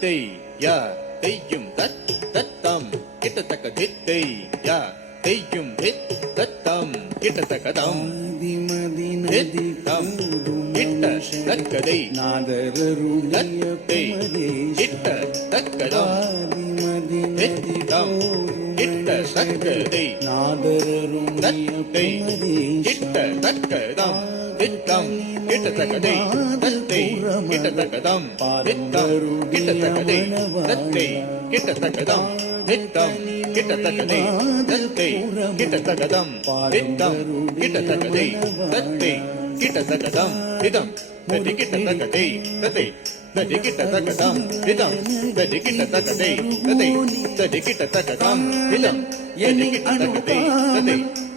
தத்தை யா தெய்யும் தத் தத்தம் கிட்டத்தக்க தித்தை யா தெய்யும் தித் தத்தம் கிட்டத்தக்கதம் தித்தம் கிட்ட தக்கதை தத்தை கிட்ட தக்கதம் தித்தம் கிட்ட தக்கதை தத்தை கிட்ட தக்கதம் தித்தம் கிட்டத்தக்கதை தத்தை கிட்டத்தக்கதம் தித்தம் கிட்டத்தக்கதை தத்தை கிட்டத்தக்கதம் தித்தம் கிட்டத்தக்கதை தத்தை கிட்டத்தக்கதம் தித்தம் கிட்டத்தக்கதை தத்தை கிட்டத்தக்கதம் இதம் ததி கிட்டத்தக்கதை தத்தை ததி கிட்டத்தக்கதம் இதம் ததி கிட்டத்தக்கதை தத்தை ததி கிட்டத்தக்கதம் இதம் ததி கிட்டத்தக்கதை தத்தை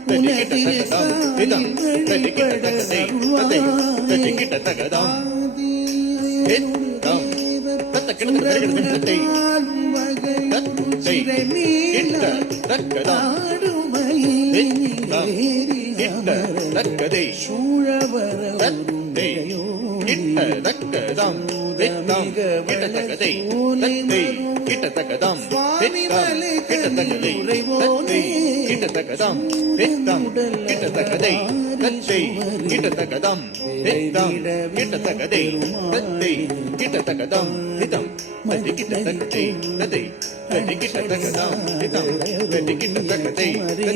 ததி கிட்டத்தக்கதம் இதம் ததி கிட்டத்தக்கதை தத்தை ததி கிட்டத்தக்கதம் இதம் தத்த கிட்டத்தக்கதை தத்தை கிட்ட தக்கதம் கிட்ட தக்கதை தத்தை கிட்ட தக்கதம் தித்தம் கிட்டத்தக்கதை தத்தை கிட்டத்தக்கதம் தித்தம் கிட்டத்தக்கதை தத்தை கிட்டத்தக்கதம் தித்தம் கிட்டத்தக்கதை தத்தை கிட்டத்தக்கதம் தித்தம் கிட்டத்தக்கதை தத்தை கிட்டத்தக்கதம் திதம் தத்தி கிட்டத்தக்கதை தத்தை தத்தி கிட்டத்தக்கதம் திதம் தத்தி கிட்டத்தக்கதை தத்தை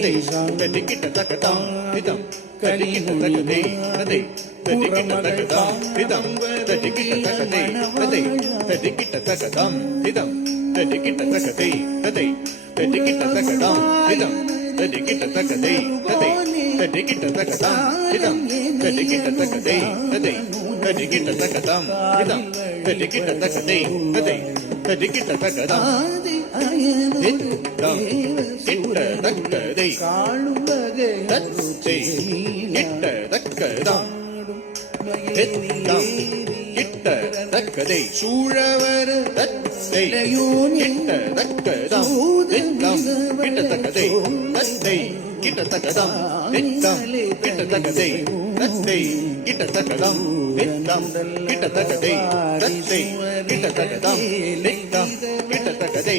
தத்தி கிட்டத்தக்கதம் திதம் தத்தி கிட்டத்தக்கதை தத்தை தத்தி கிட்டத்தக்கதம் திதம் தத்தி கிட்டத்தக்கதை தத்தை தத்தி கிட்டத்தக்கதம் திதம் தத்தி கிட்டத்தக்கதை தத்தை தத்தி கிட்டத்தக்கதம் திதம் தத்தி கிட்டத்தக்கதை தத்தை தத்தி கிட்டத்தக்கதம் திதம் தத்தி கிட்டத்தக்கதை தத்தை தத்தி கிட்டத்தக்கதம் திதம் தத்தி கிட்டத்தக்கதை தத்தை தத்தி கிட்டத்தக்கதம் தித்தம் கிட்டத்தக்கதை தத்தை கிட்டத்தக்கதம் தித்தம் கிட்டத்தக்கதை சூழவர் தத்தை கிட்டத்தக்கதம் தித்தம் கிட்டத்தக்கதை தத்தை கிட்டத்தக்கதம் தித்தம் கிட்டத்தக்கதை தத்தை கிட்டத்தக்கதம் தித்தம் கிட்டத்தக்கதை தத்தை கிட்டத்தக்கதம் தித்தம் கிட்டத்தக்கதை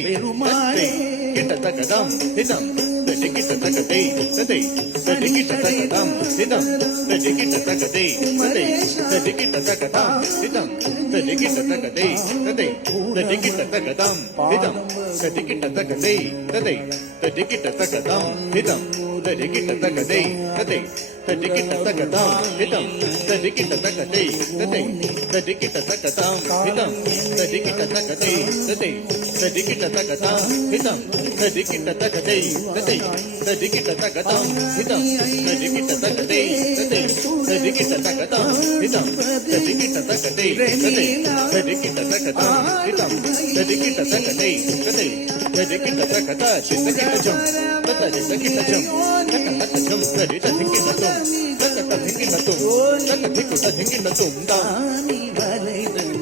தத்தை கிட்டத்தக்கதம் திதம் தத்தி கிட்டத்தக்கதை தத்தை தத்தி கிட்டத்தக்கதம் திதம் தத்தி கிட்டத்தக்கதை தத்தை தத்தி கிட்டத்தக்கதம் திதம் தத்தி கிட்டத்தக்கதை தத்தை தத்தி கிட்டத்தக்கதம் திதம் தத்தி கிட்டத்தக்கதை தத்தை தத்தி கிட்டத்தக்கதம் திதம் தத்தி கிட்டத்தக்கதை தத்தை தத்தி கிட்டத்தக்கதம் திதம் தத்தி கிட்டத்தக்கதை தத்தை தத்தி கிட்டத்தக்கதம் திதம் தத்தி கிட்டத்தக்கதை தத்தை தத்தி கிட்டத்தக்கதம் திதம் தத்தி கிட்டத்தக்கதை தத்தை தத்தி கிட்டத்தக்கதம் திதம் தத்தி கிட்டத்தக்கதை தத்தை தத்தி கிட்டத்தக்கதம் திதம் தத்தி கிட்டத்தக்கதை தத்தை தத்தி கிட்டத்தக்கதம் திதம் தத்தி கிட்டத்தக்கதை தத்தை தத்தி கிட்டத்தக்கத சித்தகிட்டஜம் தத்த சித்தகிட்டஜம் தக்கத்தஜம் தத்தி தத்திகிட்டஜம் தக்கத்த திங்கிட்டதும் தக்க திக்குட்ட திங்கிட்டதும் தானி வலைதல்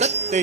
தத்தை